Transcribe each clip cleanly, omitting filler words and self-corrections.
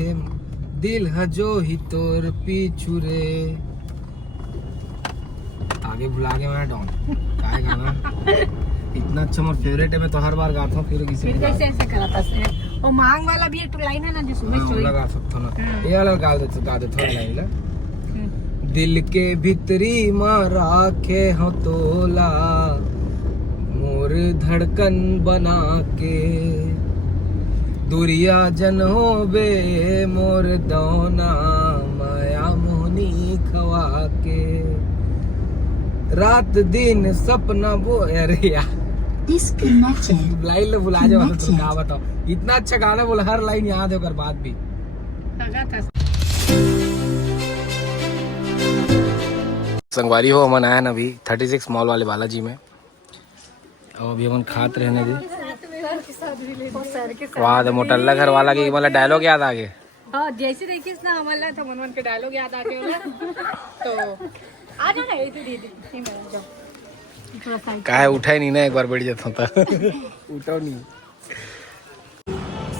थे दिल हजो ही तोर पीछू रे। आगे भुला गया मैं डॉन काय गाना इतना अच्छा मोर फेवरेट है। मैं तो हर बार गाता हूँ फिर किसी फिर कैसे ऐसा करा था वो मांग वाला भी एक लाइन है ना जो सुबह चोरी लगा सकता ना ये वाला गा दे थोड़ा लाइन ला। दिल के भीतरी माँ राखे हो तोला मोर धड़कन बना के दुरिया जन हो बे मोर दौना माया मोहनी खवा के रात दिन सपना वो अरे यार लाइन बुला जाओ तो क्या बताओ इतना अच्छा गाना बोला हर लाइन याद है कर बात भी लगा था। संगवारी हो अमन आया ना अभी 36 मॉल वाले बालाजी में और अभी अमन खात रहने दी वाह मोटल्ला घर वाला की मतलब डायलॉग याद आ गए। हाँ जैसे देखिए ना हमारा था मन के डायलॉग याद आ गए तो आ जाओ ना ये तो दीदी जाओ थोड़ा सा काहे उठा ही नहीं ना एक बार बैठ जाता था उठो नहीं।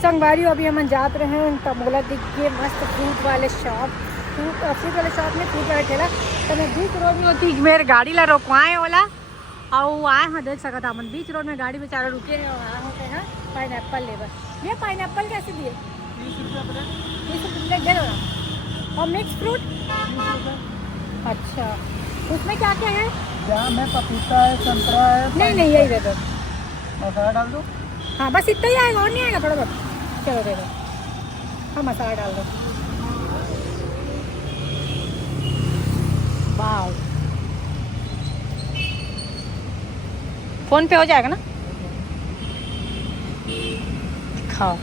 संगवारी अभी हम जात रहे हैं तो मोला दिख गए मस्त फ्रूट वाले शॉप फ्रूट वाले शॉप में फ्रूट वाला ठेला तो मैं बीच रोड में होती मेरे गाड़ी ला रोकवाए वाला और आए हैं देख सकता था मन बीच रोड में गाड़ी बेचारा रुके हैं और आए होते हैं पाइनएप्पल लेबर। ये पाइनएप्पल कैसे दिए 20 रुपये दे दो और मिक्स फ्रूट। अच्छा उसमें क्या क्या है? जाम है पपीता है संतरा है नहीं यही दे दो मसाला डाल दो। हाँ बस इतना ही आएगा और नहीं आएगा थोड़ा बहुत चलो दे दो। हाँ मसाला डाल दो। वाह फोन पे हो जाएगा ना। खाओ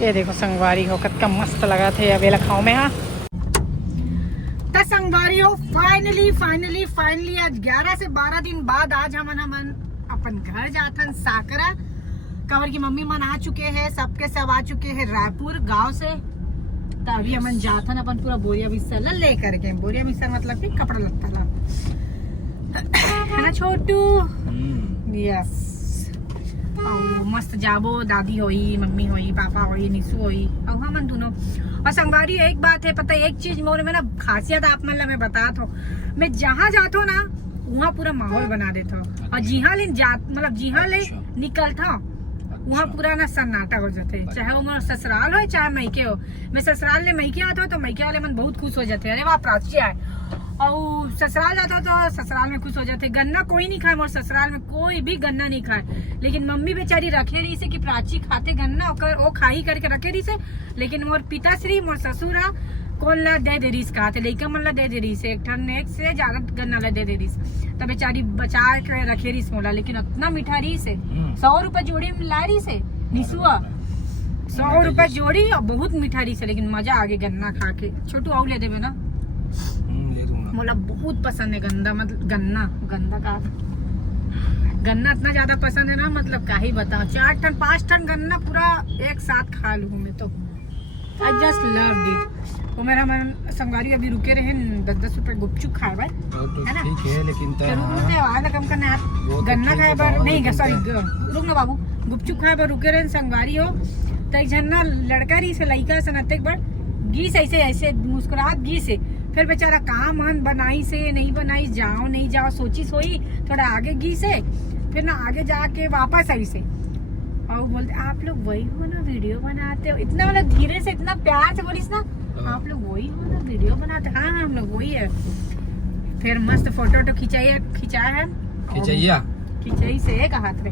ये देखो संगवारी हो कत्का मस्त लगा थे अभी खाओ में। हाँ तो संगवारी हो फाइनली आज 11 से 12 दिन बाद आज हमन अपन घर जाथन साकरा कवर की मम्मी मन आ चुके हैं सबके सब आ चुके हैं रायपुर गांव से। तो अभी हमन जाथन अपन पूरा बोरिया बिस्तर ले करके बोरिया बिस्तर मतलब कि कपड़ा लगता ला है ना छोटू। यस मस्त जाबो दादी होई मम्मी होई पापा होई निशु होई और हमन दोनों। और संगवारी एक बात है पता है एक चीज मोर में ना खासियत आप मन ला मैं बतात हूँ मैं जहाँ जाता हूँ ना वहाँ पूरा माहौल बना देता हूँ और जिहाँ ले मतलब जिहाँ ले निकलता वहाँ पूरा ना सन्नाटा हो जाते चाहे वो मेरा ससुराल हो चाहे मैके हो। मैं ससुराल ले मैके आता हूँ तो मैके वाले मन बहुत खुश हो जाते अरे वाह प्राची आए और ससुराल जाता तो ससुराल में खुश हो जाते। गन्ना कोई नहीं खाए और ससुराल में कोई भी गन्ना नहीं खाए लेकिन मम्मी बेचारी रखे रही से कि प्राची खाते गन्ना वो खाई करके रखे रही से लेकिन मोर पिताश्री मोर ससुरा कौन ला दे रही खाते लेकिन मन ला दे रही से एक से ज्यादा गन्ना ला दे रही तो बेचारी बचा के रखे रही मोला लेकिन इतना मीठा रही से 100 रुपए जोड़ी में ला रही से निसुआ 100 रुपए जोड़ी और बहुत मीठा रही से लेकिन मजा आ गया गन्ना खा के। छोटू और ले देवे ना मोला बहुत पसंद है गंदा मतलब गन्ना का गन्ना इतना ज्यादा पसंद है ना मतलब क्या ही बताओ 4 टन 5 टन गन्ना पूरा एक साथ खा लूँ मैं तो आई जस्ट लव इट। वो मेरा मन संगवारी अभी रुके रहे 10-10 रुपए गुपचुप खाए भाई है ना ठीक है लेकिन आवाज कम करना यार गन्ना खाए बार नहीं सॉरी रुक ना बाबू गुपचुप खाए बार रुके रहे संगवारी हो तो एक जन ना लड़का रही से लड़का से नत्ते बार गीस ऐसे मुस्कुराहट गीस है फिर बेचारा काम मन बनाई से नहीं बनाई जाओ नहीं जाओ सोची सोई थोड़ा आगे गीस है फिर ना आगे जाके वापस आई से और बोलते आप लोग वही हो ना वीडियो बनाते हो इतना मतलब धीरे से इतना प्यार से बोलिस ना आप लोग वही हो ना वीडियो बनाते। हाँ हम लोग वही है। फिर मस्त फोटो खिंचाया है खिंचाई से एक हाथ में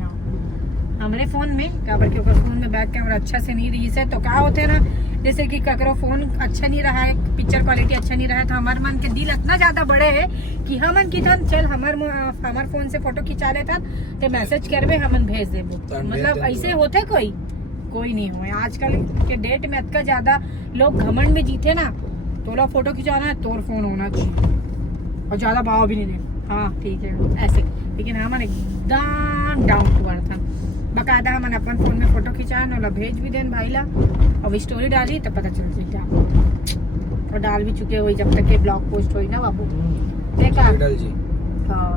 हमारे फोन में काबर के फोन में बैक कैमरा अच्छा से नहीं रही से तो क्या होते है ना जैसे कि ककरो फोन अच्छा नहीं रहा है पिक्चर क्वालिटी अच्छा नहीं रहा है तो हमारे मन के दिल इतना ज्यादा बड़े है कि हमन की चल हमार फोन से फोटो खिंचा लेता तो मैसेज करबे हमन भेज देबो मतलब ऐसे होते कोई नहीं हुए। आजकल के डेट में इतना ज्यादा लोग घमंड में जीते ना तोला फोटो खिंचाना है तोर फोन होना चाहिए और ज्यादा भाव भी नहीं दे। हाँ ठीक है ऐसे लेकिन हमन एकदम डाउन टू अर्थ था बकायदा हमन अपन फोन में फोटो खिंचान और भेज भी देन भाई ला और स्टोरी डाली तो पता चल जाए क्या और डाल भी चुके हुई जब तक ये ब्लॉग पोस्ट हुई ना बाबू देखा। हाँ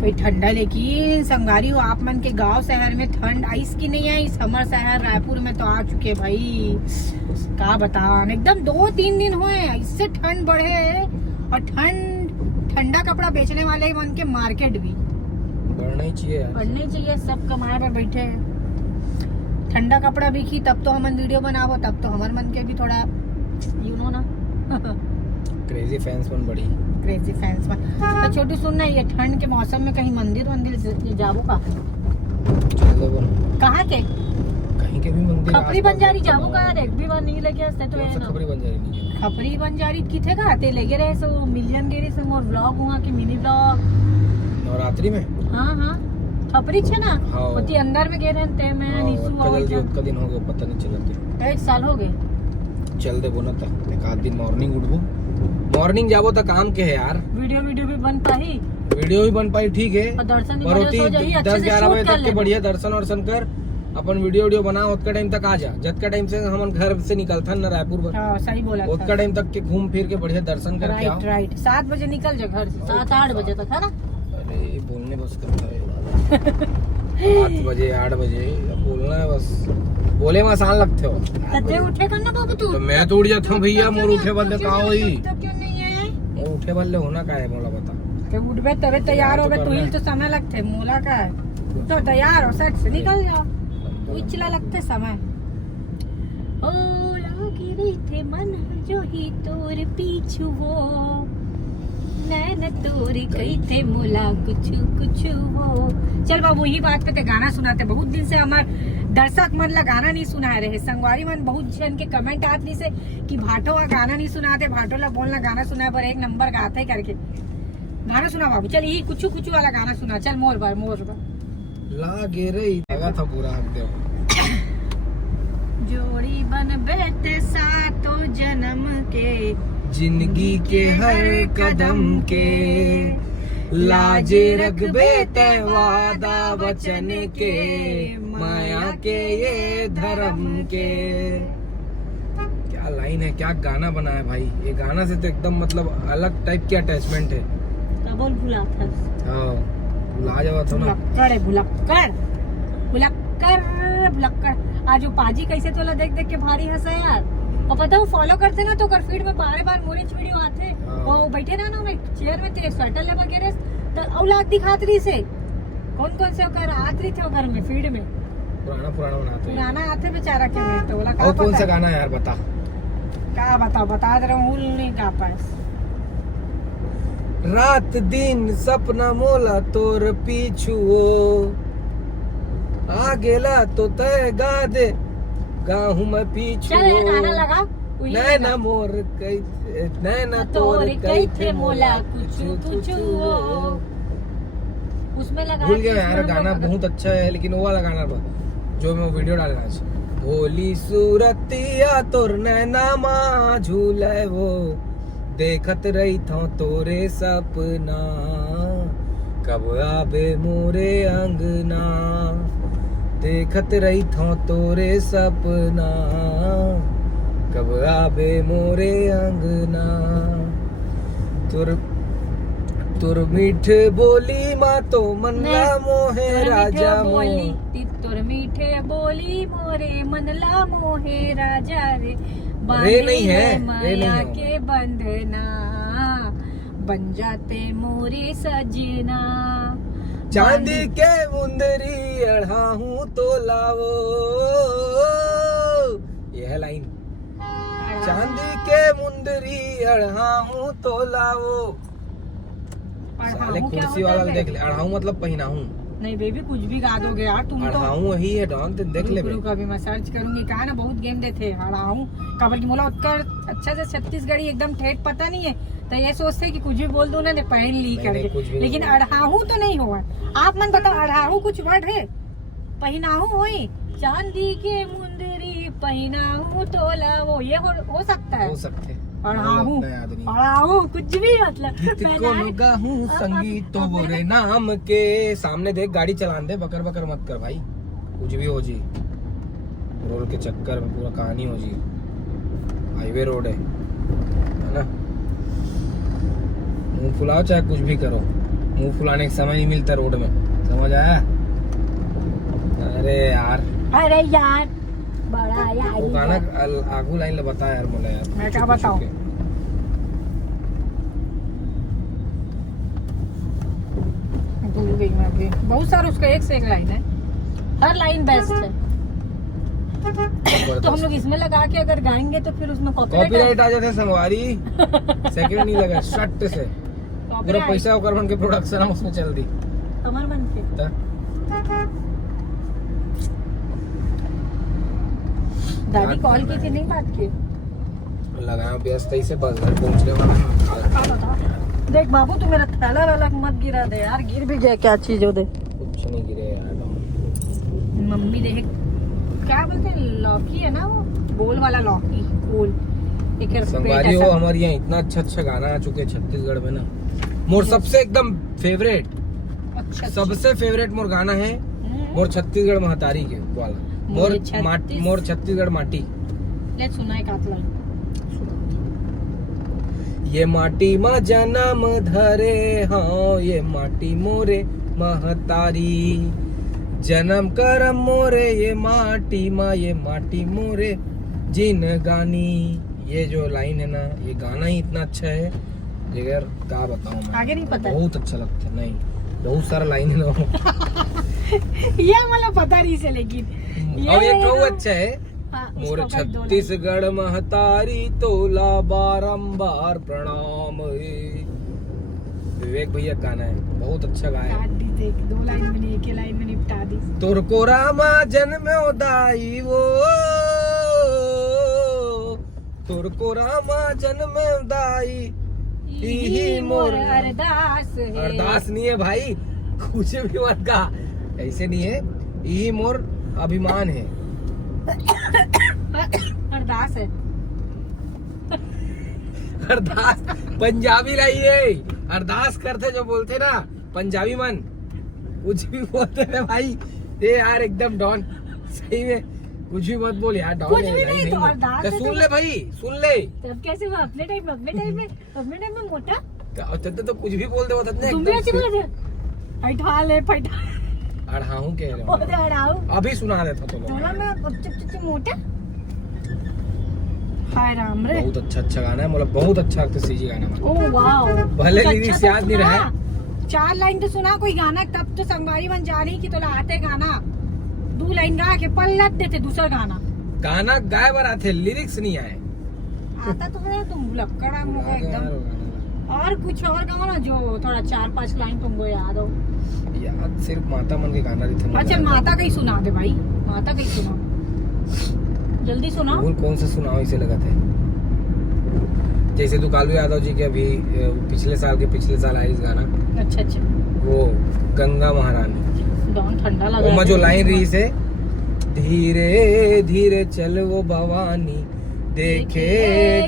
कोई ठंडा, लेकिन संगवारी हो आप मन के गांव शहर में ठंड आइस की नहीं आई। समर शहर रायपुर में तो आ चुके भाई, क्या बता। एकदम 2-3 दिन हुए इससे ठंड बढ़े, और ठंडा कपड़ा बेचने वाले मन के मार्केट भी बढ़ना ही चाहिए यार। बढ़ना ही चाहिए, सब कमाए पर बैठे हैं। ठंडा कपड़ा बिकी तब तो हम वीडियो बनावो, तब तो हमारे मन के भी थोड़ा यू नो ना क्रेजी फैंस बन बड़ी, क्रेजी फैंस बन। तो छोटू सुनना, ये ठंड के मौसम में कहीं मंदिर जाबो का? चलो बोल, कहाँ के? कहीं के भी मंदिर। खपरी बंजारी जाबो का यार, एक भी बार नहीं लगे हंसते तो है ना। खपरी बंजारी नहीं है। खपरी बंजारी किथे का आते लगे रहे सो मिलियन गिरी से मोर ब्लॉग हुआ कि मिनी ब्लॉग। नवरात्रि में? हाँ खपरी छे ना, हाँ। होती अंदर में गए रहते मैं निसु और का दिन हो गया पता नहीं चलत। 1 साल हो गए। चल दे बोना था एक आध दिन मॉर्निंग उठबो, मॉर्निंग जाबो तो काम के है यार। वीडियो भी बन पाई, वीडियो भी बन पाई ठीक है, और दर्शन पर होती 10-11 बजे तक के बढ़िया दर्शन वर्शन कर, अपन वीडियो बना, उतना टाइम तक आ जा। जत का टाइम से हम घर से निकलता ना रायपुर, सही बोला, उतना टाइम तक के घूम फिर के बढ़िया दर्शन करके आओ। राइट 7 बजे निकल जा घर से, 7-8 बजे तक है ना। अरे बोलने बस करता है 7 बजे 8 बजे बोलना है बस, बोले में आसान लगते हो। तते उठे करना बाबू तू। तो मैं तो उठ जाता हूँ भैया, मोर उठे बल्ले का होई, तो क्यों नहीं है? मोर उठे बल्ले होना का है मोला बता के उठबे तबे तैयार होबे, तू ही तो समय लगते मोला का है। तो तैयार हो, सेट से निकल जाओ, उचला लगते समय। ओ लागी रे थे मन जो ही तोर पीछू वो, नैन तोर कई थे मोला कुछ हो। चल बाबू यही बात पे गाना सुनाते, बहुत दिन से हमार दर्शक मन ला गाना नहीं सुना रहे। संगवारी मन बहुत जन के कमेंट आते से कि भाटो का गाना नहीं सुनाते, भाटो ला बोलना गाना सुना पर 1 नंबर गाते करके। गाना सुना बाबू, चल यही कुछ वाला गाना सुना, चल मोर बार लागे रही लगा था पूरा हक दे। जोड़ी बन बैठे सातों जन्म के, जिंदगी के हर कदम के, लाजे रखबे ते वादा वचन के, माया के ये धर्म के। क्या लाइन है, क्या गाना बना है भाई। ये गाना से तो एकदम मतलब अलग टाइप की अटैचमेंट है। बोल भुला था, हाँ लाजवाब था ना। भुलक्कड़। आज वो पाजी कैसे तोला देख के भारी हंसा यार। और पता वो फॉलो करते ना तो कर फीड में बार मोरिच वीडियो आते, और वो बैठे ना चेयर में थे स्वेटर ले वगैरह, तो औलाद दिखात रही से कौन से ओकर आत रही थे घर में फीड में। पुराना बनाते, पुराना आते बेचारा के में, तो बोला और कौन सा गाना यार बता, क्या बता दे रहा हूँ, नहीं गा पास। रात दिन सपना मोला तोर पीछू आ गेला तो तय गा दे, गाहू मैं पीछू। चल ये गाना लगा, नैना मोर नैना तोर कई थे मोला कुछ हो। उसमें लगा, भूल गया यार गाना बहुत अच्छा है, लेकिन वो वाला गाना जो मैं वीडियो डालना आज। भोली सूरतिया तोर नैना माँ झूले वो, देखत रही था तोरे सपना, कब आबे मोरे अंगना, देखत रही था तोरे सपना, कब आबे मोरे अंगना। तुर मीठे बोली माँ तो मनला मोहे राजा मोह, तुर मीठे बोली मोरे मनला मोहे राजा रे, रे नहीं है, माया के बंधना, बन जाते मोरे सजना। चांदी के मुंदरी अढ़ाहू तो लावो, ये है लाइन। चांदी के मुंदरी अढ़ाहू तो लावो। साले कुर्सी वाला देख ले, अढ़ाऊ मतलब पहनाऊं नहीं बेबी, कुछ भी गा दोगे यार तुम तो। अढ़ाऊ वही है डॉन, देख ले कभी मैं सर्च करूंगी। कहा ना बहुत गेम देते अढ़ाऊ काबर की मोला उत्तर अच्छा से छत्तीसगढ़ी एकदम ठेठ पता नहीं है, तो ये सोचते कि कुछ भी बोल दो ना पहन ली करके, लेकिन अढ़ाऊ तो नहीं हुआ। आप मन बताओ अढ़ाऊ कुछ वर्ड है? पहनाऊ होई, चांदी के मुंदरी पहनाऊ तोला वो, ये हो सकता है, हो सकते पढ़ाऊ कुछ भी मतलब। संगीत तो बोरे नाम के सामने देख, गाड़ी चलान दे, बकर बकर मत कर भाई, कुछ भी हो जी, रोल के चक्कर में पूरा कहानी हो जी। हाईवे रोड है ना, मुंह फुलाओ चाहे कुछ भी करो, मुंह फुलाने का समय नहीं मिलता रोड में, समझ आया? अरे यार बड़ा यार वो गाना आगू लाइन ले बता यार मोला यार। मैं क्या बताऊं? भूल गई मैं भी। बहुत सारा उसका एक से एक लाइन है, हर लाइन बेस्ट है। तो हम लोग इसमें लगा के अगर गाएंगे तो फिर उसमें कॉपीराइट आ जाता है संगवारी। सेकंड नहीं लगा, शट से पूरा पैसा होकर बन के प्रोडक्शन हम उसमें चल दी कमर बन के। दादी कॉल की थी, नहीं बात की? लगाया व्यस्त ही से बस घर पहुंचने वाला। देख बाबू तू मेरा थैला वाला मत गिरा दे यार, गिर भी गया क्या चीज हो दे। कुछ नहीं गिरे यार। मम्मी देख क्या बोलते हैं, लौकी है ना वो, गोल वाला लौकी, गोल एक संगवारी हो। हमारे यहाँ इतना अच्छा गाना आ चुके छत्तीसगढ़ में ना। मोर सबसे एकदम फेवरेट, सबसे फेवरेट मोर गाना है मोर छत्तीसगढ़ महतारी के वाला, मोर छत्तीसगढ़ माटी। ले सुना एक आध लाइन। ये माटी माँ जन्म धरे हाँ, ये माटी मोरे महतारी, जन्म करम मोरे ये माटी माँ, ये माटी मोरे जिन गानी। ये जो लाइन है ना, ये गाना ही इतना अच्छा है जिगर क्या बताऊं मैं। आगे नहीं पता, बहुत अच्छा लगता है। नहीं बहुत सारा लाइन है ना ये मतलब पता नहीं से, लेकिन और ये क्यों अच्छा है। मोर छत्तीसगढ़ महतारी तोला बारंबार प्रणाम है। विवेक भैया गाना है, बहुत अच्छा गाया है। देख 2 लाइन में नहीं, 1 लाइन में निपटा दी। तोर को रामा जन्म दाई वो, तोर को रामा जन्म दाई यही मोर अरदास है। अरदास नहीं है भाई, कुछ भी मत गा, ऐसे नहीं है। यही मोर अभिमान है। अरदास है। अरदास पंजाबी लाइए, अरदास करते जो बोलते ना पंजाबी मन, कुछ भी बोलते हैं भाई। ये यार एकदम डॉन, सही में कुछ भी मत बोल यार, डॉन कुछ भी नहीं, तो अरदास तो सुन ले भाई, सुन ले। तब कैसे वो अपने टाइम में मोटा तो कुछ भी बोल दे होता है तुम भी अच्छी बोल दे। फैठा ले फैठा, अड़हाऊ कह रहे हो, अभी सुना देता तो मैं मोटा। हाय राम रे, बहुत अच्छा गाना है, मतलब बहुत अच्छा लगता है सीजी गाना। ओह वाओ, भले लिरिक्स याद नहीं रहा, 4 लाइन तो सुना कोई गाना, तब तो संगवारी बन जा रही कि तो आते गाना 2 लाइन गा के पलट देते दूसरा गाना। गाना गाए बार आते, लिरिक्स नहीं आए। आता तो है, तुम भुलक्कड़ हमको एकदम। और कुछ और गाओ ना जो थोड़ा 4-5 लाइन तुमको याद हो। याद सिर्फ माता मन के गाना रहते। अच्छा माता का ही सुना दे भाई, माता का ही सुना, जल्दी सुनाओ। कौन सा सुनाओ इसे लगाते हैं। जैसे तू कालू यादव जी के अभी पिछले साल आया इस गाना। अच्छा वो गंगा महारानी, डॉन ठंडा लगा वो जो लाइन रही से, धीरे धीरे चल वो भवानी, देखे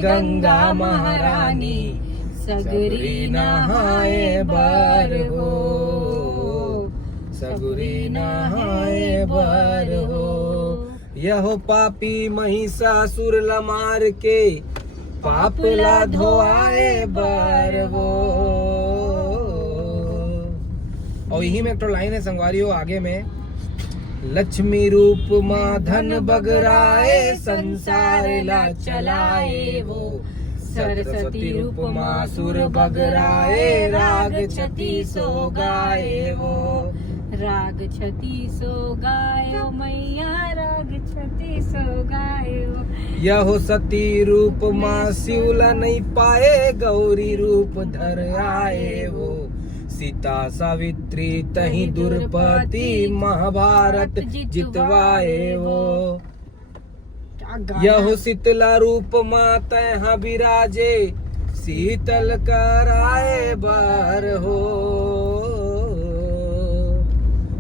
गंगा महारानी, सगरी नहाए बार हो, सगरी नहाए बार हो। यहो पापी महिषासुर ला मार के, पाप ला धोआए बार हो। और यही में एक तो लाइन है संगवारी हो आगे में, लक्ष्मी रूप माँ धन बगराए, संसार ला चलाए वो, सरस्वती रूप माँ सुर बगराए, राग छती सो गाए वो, राग छती सो गायो मैया, राग छती सो गायो। यहो सती रूप माँ शिवला नहीं पाए, गौरी रूप धर आए वो, सीता सावित्री तही द्रौपदी, महाभारत जितवाए वो। यहो शीतला रूप माता यहाँ विराजे, शीतल कराए बार हो,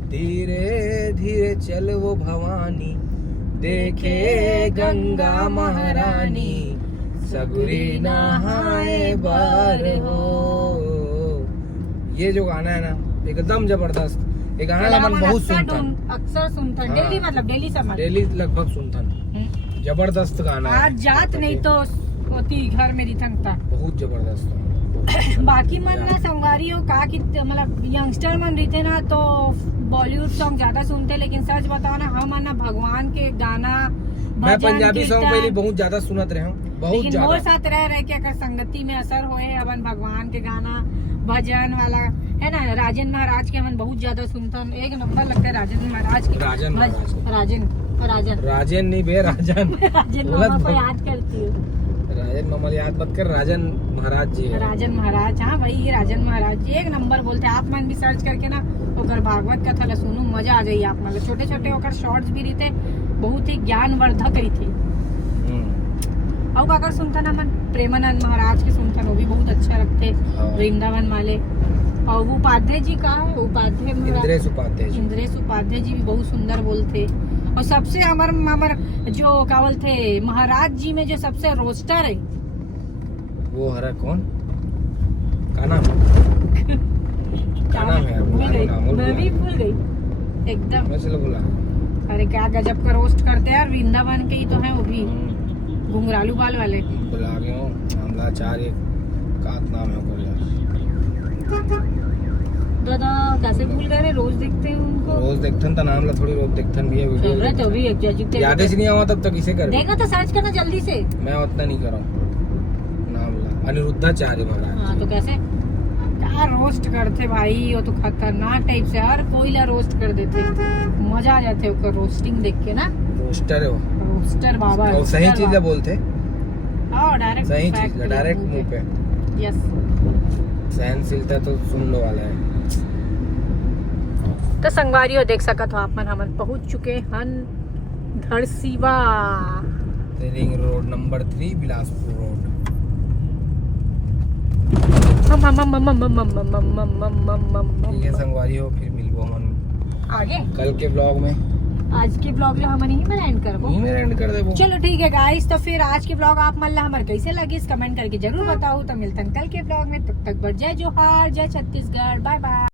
धीरे धीरे चल वो भवानी, देखे गंगा महारानी, सगुरी नहाए बार हो। ये जो गाना है ना एकदम जबरदस्त। ये गाना मन बहुत सुनता, अक्सर सुनता, डेली मतलब डेली समझ, डेली लगभग सुनता। जबरदस्त गाना है। आज जात नहीं तो होती घर में रिथंगता। बहुत जबरदस्त। बाकी मन ना संगवारी हो का कि मतलब यंगस्टर मन रहते ना तो बॉलीवुड सॉन्ग ज्यादा सुनते, लेकिन सच बताओ ना हम ना भगवान के गाना मैं पंजाबी सॉन्ग पहले बहुत ज्यादा सुनत रहे हूँ, बहुत लेकिन मोर ज्यादा। साथ रह के अगर संगति में असर होए अपन भगवान के गाना भजन वाला है ना, राजन महाराज के मन बहुत ज्यादा सुनता, एक नंबर लगता है राजन महाराज के। राजन महाराज के। राजन राजन नहीं बे, राजन राजन बोलत मामा को बहुत। याद करती हूँ। राजन मामा याद मत कर, राजन महाराज जी है। राजन महाराज, हाँ भाई राजन महाराज जी एक नंबर बोलते हैं। आप मन भी सर्च करके ना ओकर भागवत कथा ला सुनू, मजा आ जाइए आप मन। छोटे छोटे ओकर शॉर्ट्स भी रहते, बहुत ही ज्ञानवर्धक रहते। और अगर सुनता ना मन प्रेमानंद महाराज के सुनता, वो भी बहुत अच्छा लगते, वृंदावन वाले। और वो उपाध्याय जी का है, उपाध्याय इंद्रेश उपाध्याय जी, इंद्रेश उपाध्याय जी भी बहुत सुंदर बोलते। और सबसे हमार जो क्या बोलते महाराज जी में जो सबसे रोस्टर है वो हरा कौन का नाम है? क्या नाम है? भूल गई, मैं भी बोला। भूल गई एकदम। मैं चलो बोला। अरे क्या गजब का रोस्ट करते हैं यार, वृंदावन के ही तो है वो भी, घुंघरालू बाल वाले। बुला गए हो आमलाचार्य का नाम है ओकर यार। दादा कैसे भूल गए रे, रोज देखते हैं उनको। रोज देखथन त नाम ला थोड़ी रोज देखथन भी है चल रहे वीडियो। तो भी एक अजीब याद से नहीं आवा तब तक इसे कर। देखा तो सर्च करना जल्दी से। मैं उतना नहीं कर रहा हूँ नाम ला। अनिरुद्धाचार्य महाराज। हाँ तो कैसे क्या रोस्ट करते भाई, वो तो खतरनाक टाइप से हर कोई ला रोस्ट कर देते, मजा आ जाते उसका रोस्टिंग देख के ना। रोस्टर है वो, रोस्टर बाबा, और सही रोस्टर चीज बाबा। बोलते। हाँ डायरेक्ट सही चीज डायरेक्ट मुंह पे। यस। सहनशीलता तो सुन लो वाला है। तो संगवारी देख सकत हो आप मन, हमन पहुंच चुके हन Dharsiwa. Ring road number 3 Bilaspur road. ठीक है संगवारी हो, फिर मिलबो मन आगे कल के ब्लॉग में। आज के ब्लॉग ला हमन यहीं पर एंड करबो। यहीं में एंड कर देबो। चलो ठीक है गाइस, तो फिर आज के ब्लॉग आप मन ला हमर कैसे लगी कमेंट करके जरूर बताओ। तो मिलते हैं कल के ब्लॉग में, तब तक बच जय जोहार, जय छत्तीसगढ़, बाय बाय।